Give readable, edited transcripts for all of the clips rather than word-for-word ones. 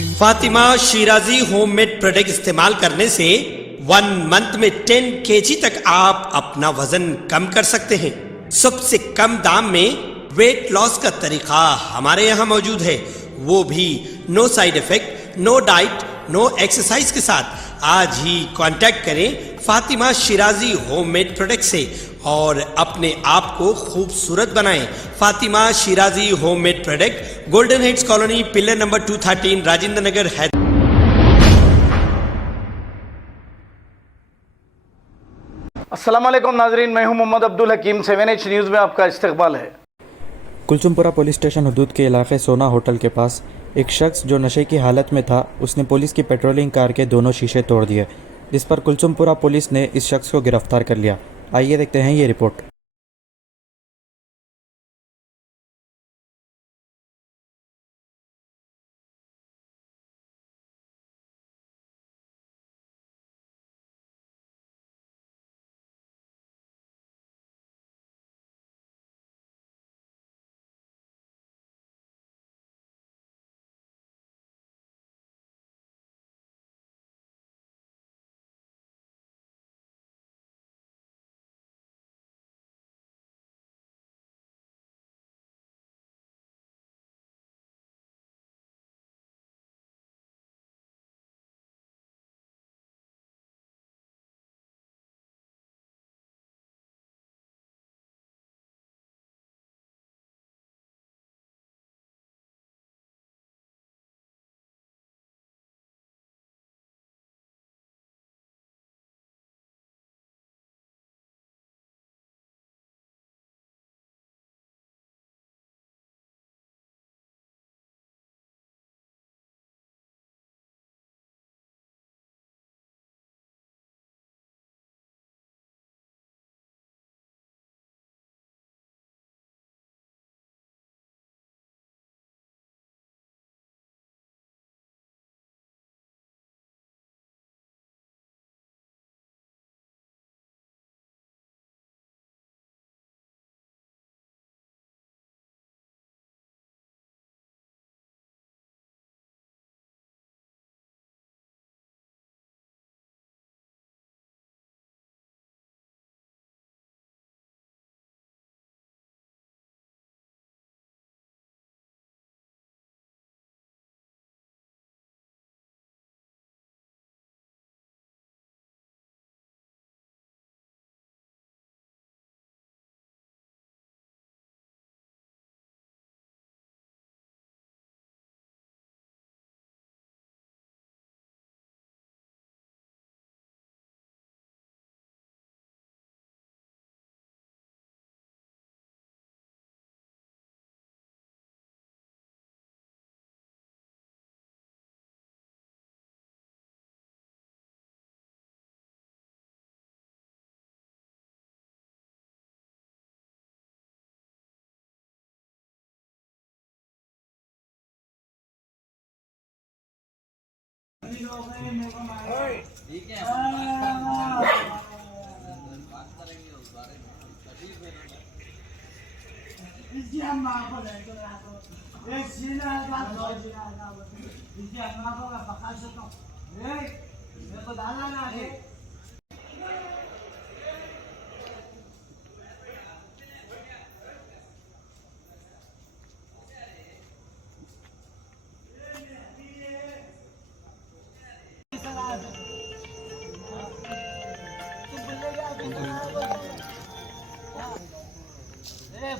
Fatima Shirazi homemade product इस्तेमाल करने से 1 मंथ में 10 केजी तक आप अपना वजन कम कर सकते हैं। सबसे कम दाम में वेट लॉस का तरीका हमारे यहाँ मौजूद है, वो भी no side effect, no diet, no exercise के साथ। आज ही कांटेक्ट करें फातिमा शिराजी होममेड प्रोडक्ट से और अपने आप को खूबसूरत बनाएं। Fatima Shirazi homemade product, golden heads colony, pillar number 213, Rajendra Nagar, Hyderabad. अस्सलाम वालेकुम नाजरीन, मैं हूं मोहम्मद अब्दुल हकीम। 7H न्यूज़ में आपका इस्तकबाल है। कुलसुमपुरा पुलिस स्टेशन हदूद के इलाके सोना होटल के पास एक शख्स जो नशे की हालत में था, उसने पुलिस की पेट्रोलिंग कार के दोनों शीशे तोड़ दिए, जिस पर कुलसुमपुरा पुलिस ने इस शख्स को गिरफ्तार कर लिया। आइए देखते हैं ये रिपोर्ट।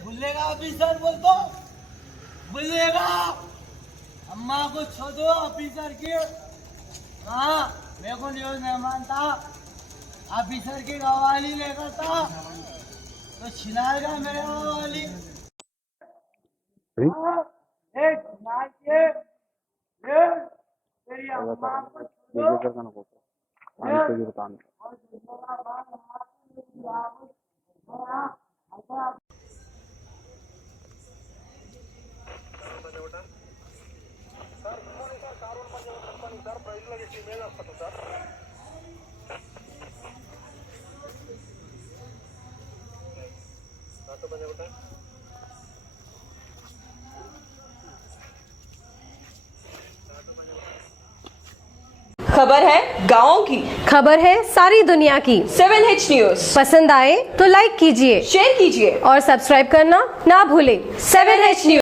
भूलेगा ऑफिसर, बोल तो भूलेगा। अम्मा को छोड़ो ऑफिसर की। हाँ, मेरे को न्यूज मेहमान था, ऑफिसर की गवाही लेकर था तो छिनाएगा मेरे गवाही। एक नाचे तेरी अम्मा को छोड़ो। खबर है गाँव की, खबर है सारी दुनिया की। 7H न्यूज पसंद आए तो लाइक कीजिए, शेयर कीजिए और सब्सक्राइब करना ना भूलें। 7H news.